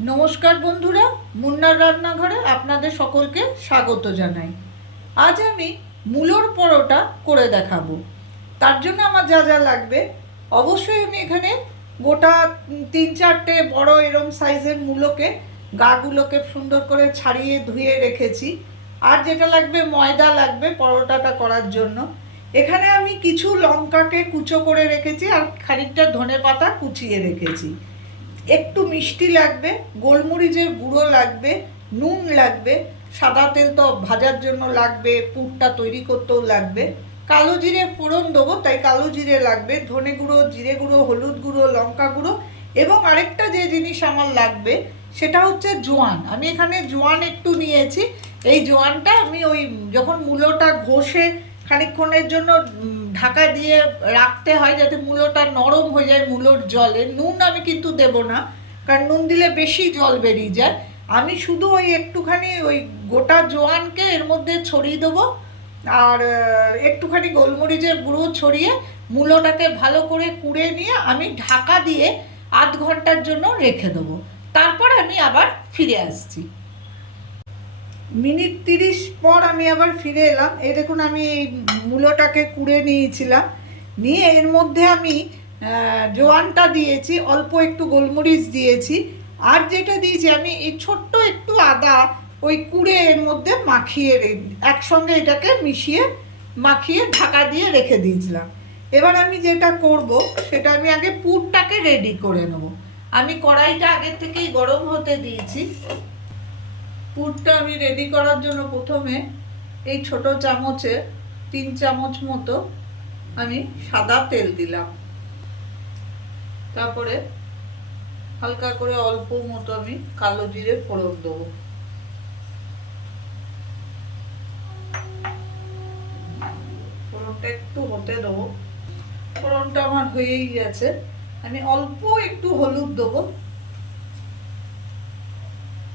নমস্কার বন্ধুরা, মুন্নার রান্নাঘরে আপনাদের সকলকে স্বাগত জানাই। আজ আমি মূলোর পরোটা করে দেখাবো। তার জন্য আমার যা যা লাগবে, অবশ্যই আমি এখানে গোটা 3-4টে বড় এরম সাইজের মূলোকে গাগুলোকে সুন্দর করে ছাড়িয়ে ধুয়ে রেখেছি। আর যেটা লাগবে, ময়দা লাগবে পরোটাটা করার জন্য। এখানে আমি কিছু লঙ্কাকে কুচো করে রেখেছি আর খানিকটা ধনেপাতা কুচিয়ে রেখেছি। একটু মিষ্টি লাগবে, গোলমরিচের গুঁড়ো লাগবে, নুন লাগবে, সাদা তেল তো ভাজার জন্য লাগবে, পুরটা তৈরি করতেও লাগবে, কালো জিরে ফোড়ন দেবো তাই কালো জিরে লাগবে, ধনে গুঁড়ো, জিরে গুঁড়ো, হলুদ গুঁড়ো, লঙ্কা গুঁড়ো, এবং আরেকটা যে জিনিস আমার লাগবে সেটা হচ্ছে জোয়ান। আমি এখানে জোয়ান একটু নিয়েছি। এই জোয়ানটা আমি ওই যখন মূলোটা ঘষে খানিকক্ষণের জন্য ঢাকা দিয়ে রাখতে হয় যাতে মূলোটা নরম হয়ে যায় মূলোর জলে। নুন আমি কিন্তু দেব না, কারণ নুন দিলে বেশি জল বেরিয়ে যায়। আমি শুধু ওই একটুখানি ওই গোটা জোয়ানকে এর মধ্যে ছড়িয়ে দেবো, আর একটুখানি গোলমরিচের গুঁড়ো ছড়িয়ে মূলোটাকে ভালো করে কুড়ে নিয়ে আমি ঢাকা দিয়ে আধ ঘন্টার জন্য রেখে দেবো। তারপর আমি আবার ফিরে আসছি। মিনিট 30 পর আমি আবার ফিরে এলাম। এই দেখুন, আমি এই মূলোটাকে কুড়ে নিয়েছিলাম, নিয়ে এর মধ্যে আমি জোয়ানটা দিয়েছি, অল্প একটু গোলমরিচ দিয়েছি, আর যেটা দিয়েছি আমি এই ছোট্ট একটু আদা ওই কুড়ে এর মধ্যে মাখিয়ে একসঙ্গে এটাকে মিশিয়ে মাখিয়ে ঢাকা দিয়ে রেখে দিয়েছিলাম। এবার আমি যেটা করব সেটা আমি আগে পুরটাকে রেডি করে নেব। আমি কড়াইটা আগের থেকেই গরম হতে দিয়েছি। পুরটা আমি রেডি করার জন্য প্রথমে এই ছোট চামচে 3 চামচ মতো আমি সাদা তেল দিলাম। তারপরে হালকা করে অল্প মতো আমি কালো জিরে ফোড়ন দেবো। ফোড়নটা একটু হতে দেবো। ফোড়নটা আমার হয়েই গেছে। আমি অল্প একটু হলুদ দেবো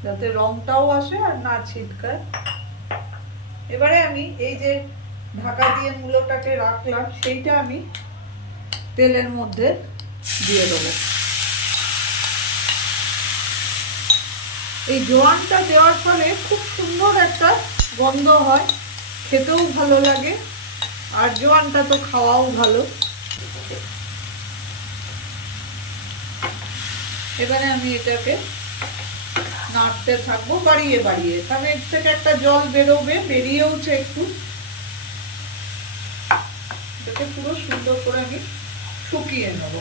যাতে রংটাও আসে আর না ছিটকায়। এবারে আমি এই যে ঢাকা দিয়ে মূলোটাকে রাখলাম সেইটা আমি তেলের মধ্যে দিয়ে দেবো। এই জোয়ানটা দেওয়ার ফলে খুব সুন্দর একটা গন্ধ হয়, খেতেও ভালো লাগে, আর জোয়ানটা তো খাওয়াও ভালো। এবারে আমি এটাকে নাড়তে থাকবো বাড়িয়ে বাড়িয়ে, কারণ এর থেকে একটা জল বেরোবে, বেরিয়েওছে একটু। এটাকে পুরো সুন্দর করে আমি শুকিয়ে নেব।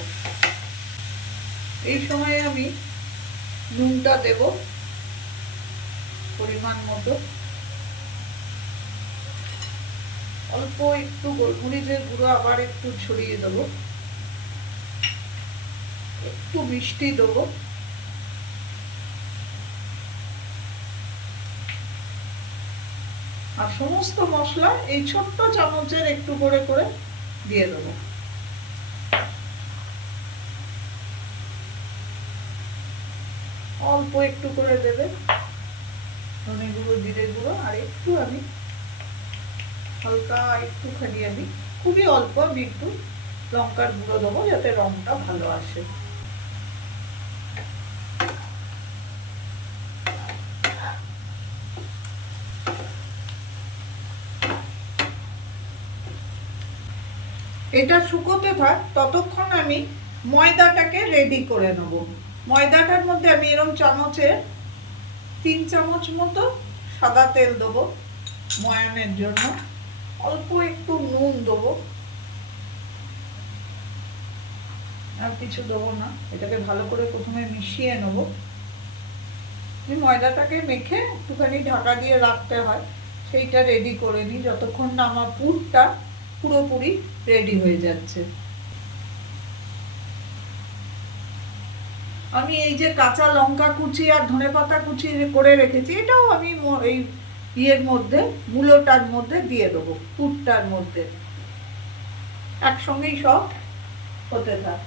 এই সময় আমি নুনটা দেব পরিমাণ মতো, অল্প একটু গোলমরিচের গুঁড়ো আবার একটু ছড়িয়ে দেবো, একটু মিষ্টি দেবো, আর সমস্ত মশলা এই ছোট্ট চামচের একটু করে করে দিয়ে দেবো। অল্প একটু করে দেবে ধনে গুঁড়ো, জিরে গুঁড়ো, আর একটু আমি হালকা একটুখানি আমি খুবই অল্প আমি একটু লঙ্কার গুঁড়ো দেবো যাতে রংটা ভালো আসে। এটা শুকোতে থাক, ততক্ষণ আমি ময়দাটাকে রেডি করে নেব। ময়দাটার মধ্যে আমি এরকম চামচে 3 চামচ মতো সাদা তেল দেবো ময়ানের জন্য, অল্প একটু নুন দেবো, আর কিছু দেবো না। এটাকে ভালো করে প্রথমে মিশিয়ে নেব। ময়দাটাকে মেখে একটুখানি ঢাকা দিয়ে রাখতে হয়, সেইটা রেডি করে নিই যতক্ষণ না আমার পুরটা পুরোপুরি রেডি হয়ে যাচ্ছে। আমি এই যে কাঁচা লঙ্কা কুচি আর ধনেপাতা কুচি করে রেখেছি, এটাও আমি এই ইয়ের মধ্যে মূলোটার মধ্যে দিয়ে দেবো, পুরটার মধ্যে একসঙ্গেই সব হতে থাক।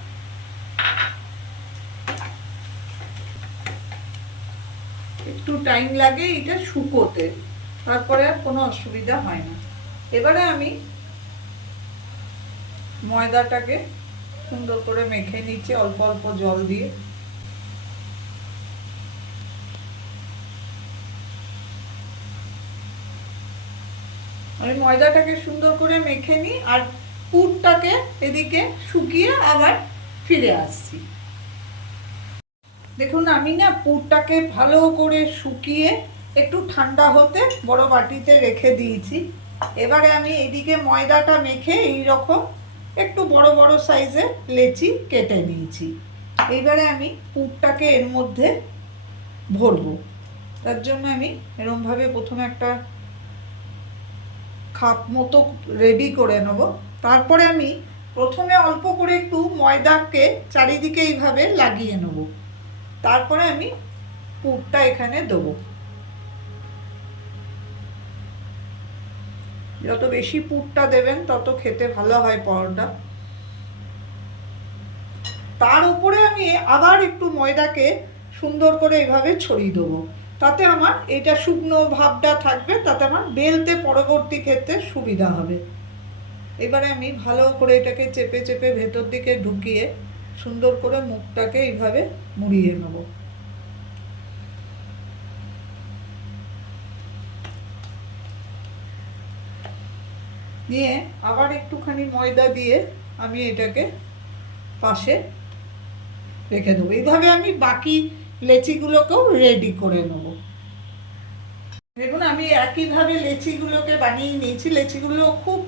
একটু টাইম লাগে এটা শুকোতে, তারপরে আর কোনো অসুবিধা হয় না। এবারে আমি ময়দাটাকে সুন্দর করে মেখে নিচ্ছি অল্প অল্প জল দিয়ে। আমি ময়দাটাকে সুন্দর করে মেখে নিই আর পুরটাকে এদিকে শুকিয়ে আবার ফিরে আসছি। দেখুন আমি না পুরটাকে ভালো করে শুকিয়ে একটু ঠান্ডা হতে বড় বাটিতে রেখে দিয়েছি। এবারে আমি এদিকে ময়দাটা মেখে এইরকম একটু বড় বড় সাইজের লেচি কেটে নিয়েছি। এইবারে আমি পুরটাকে এর মধ্যে ভরবো। তার জন্য আমি এরকমভাবে প্রথমে একটা খাপ মতো রেডি করে নেব। তারপরে আমি প্রথমে অল্প করে একটু ময়দাকে চারিদিকে এইভাবে লাগিয়ে নেব। তারপরে আমি পুরটা এখানে দেবো। যত বেশি পুরটা দেবেন তত খেতে ভালো হয় পরোটা। তার উপরে আমি আবার একটু ময়দাকে সুন্দর করে এইভাবে ছড়িয়ে দেবো। তাতে আমার এটা শুকনো ভাবটা থাকবে, তাতে আমার বেলতে পরবর্তী ক্ষেত্রে সুবিধা হবে। এবারে আমি ভালো করে এটাকে চেপে চেপে ভেতর দিকে ঢুকিয়ে সুন্দর করে মুখটাকে এইভাবে মুড়িয়ে নেব। নিয়ে আবার একটুখানি ময়দা দিয়ে আমি এটাকে পাশে রেখে দেবো। এইভাবে আমি বাকি লেচিগুলোকেও রেডি করে নেব। দেখুন আমি একইভাবে লেচিগুলোকে বানিয়ে নিয়েছি। লেচিগুলো খুব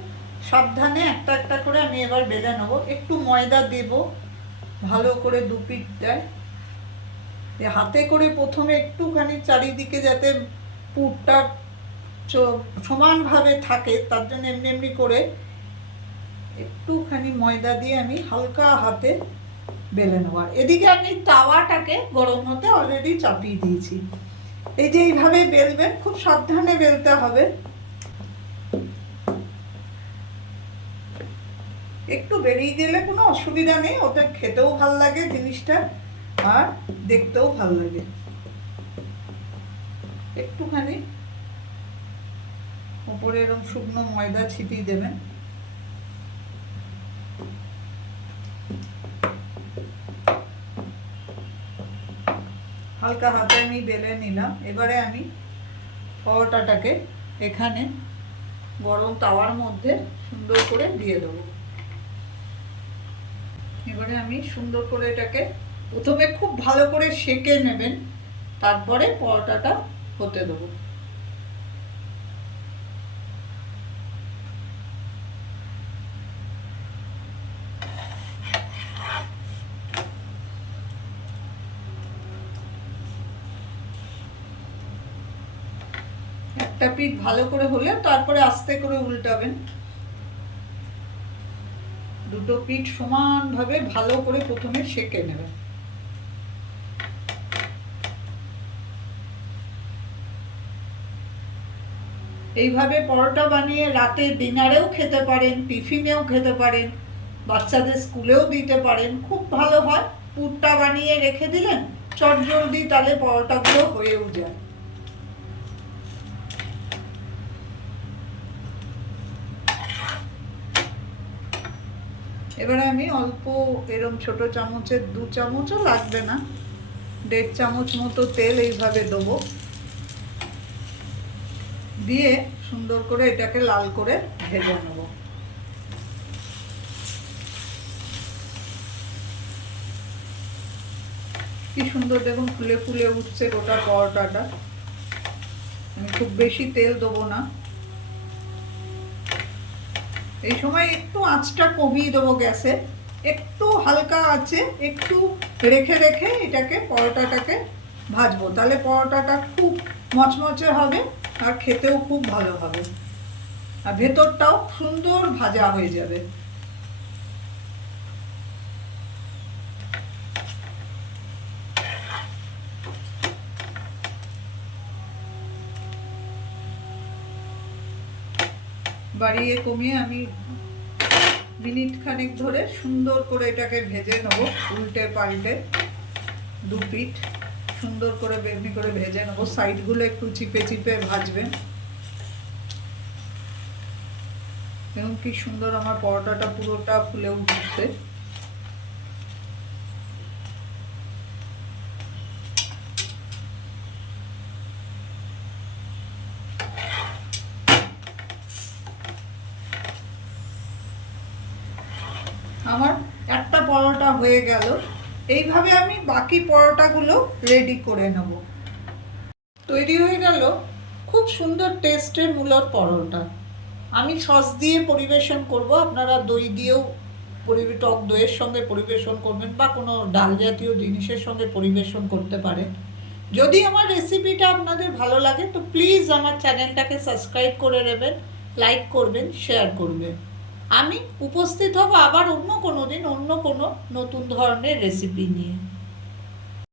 সাবধানে একটা একটা করে আমি এবার বেলে নেব। একটু ময়দা দেব ভালো করে দু পিঠটায়, হাতে করে প্রথমে একটুখানি চারিদিকে যাতে পুরটা সমানভাবে থাকে তার জন্য এমনি এমনি করে একটুখানি ময়দা দিয়ে আমি হালকা হাতে বেলে নেব। আর এদিকে আমি তাওয়াটাকে গরম হতে অলরেডি চাপিয়ে দিয়েছি। এই যে এইভাবে বেলবেন, খুব সাবধানে বেলতে হবে। একটু বেরিয়ে গেলে কোনো অসুবিধা নেই, ওটা খেতেও ভাল লাগে জিনিসটা আর দেখতেও ভাল লাগে। একটুখানি উপরে এরকম শুকনো ময়দা ছিটিয়ে দেবেন। হালকা হাতে আমি বেলে নিলাম। এবারে আমি পরোটাটাকে এখানে গরম তাওয়ার মধ্যে সুন্দর করে দিয়ে দেবো। এবারে আমি সুন্দর করে এটাকে প্রথমে খুব ভালো করে সেঁকে নেবেন, তারপরে পরোটাটা হতে দেবো। একটা পিঠ ভালো করে হলে তারপরে আস্তে করে উল্টাবেন। দুটো পিঠ সমানভাবে ভালো করে প্রথমে সেঁকে নেবেন। এইভাবে পরোটা বানিয়ে রাতে ডিনারেও খেতে পারেন, টিফিনেও খেতে পারেন, বাচ্চাদের স্কুলেও দিতে পারেন, খুব ভালো হয়। পুরটা বানিয়ে রেখে দিলেন চটজলদি, তাহলে পরোটাগুলো হয়েও যায়। এবারে আমি অল্প এরম ছোট চামচের 2 চামচও লাগবে না, 1.5 চামচ মতো তেল এইভাবে দেবো। দিয়ে সুন্দর করে এটাকে লাল করে ভেজে নেব। কি সুন্দর দেখুন ফুলে ফুলে উঠছে গোটা পরোটাটা। আমি খুব বেশি তেল দেবো না। এই সময় একটু আঁচটা কমিয়ে দেবো গ্যাসে, একটু হালকা আছে একটু রেখে রেখে এটাকে পরোটাটাকে ভাজবো। তাহলে পরোটাটা খুব মচমচে হবে আর খেতেও খুব ভালো হবে, আর ভেতরটাও সুন্দর ভাজা হয়ে যাবে। বাড়িয়ে কমিয়ে আমি মিনিট খানেক ধরে সুন্দর করে এটাকে ভেজে নেব, উল্টে পাল্টে দু পিঠ সুন্দর করে বেগনি করে ভেজে নেব। সাইডগুলো একটু চিপে চিপে ভাজবেন। দেখুন কি সুন্দর আমার পরোটাটা পুরোটা ফুলে উঠছে। আমার একটা পরোটা হয়ে গেল। এইভাবে আমি বাকি পরোটাগুলো রেডি করে নেব। তৈরি হয়ে গেল খুব সুন্দর টেস্টের মূলোর পরোটা। আমি সস দিয়ে পরিবেশন করব, আপনারা দই দিয়েও টক দইয়ের সঙ্গে পরিবেশন করবেন বা কোনো ডাল জাতীয় জিনিসের সঙ্গে পরিবেশন করতে পারেন। যদি আমার রেসিপিটা আপনাদের ভালো লাগে তো প্লিজ আমার চ্যানেলটাকে সাবস্ক্রাইব করে নেবেন, লাইক করবেন, শেয়ার করবেন। আমি উপস্থিত হব আবার অন্য কোনো দিন অন্য কোনো নতুন ধরনের রেসিপি নিয়ে।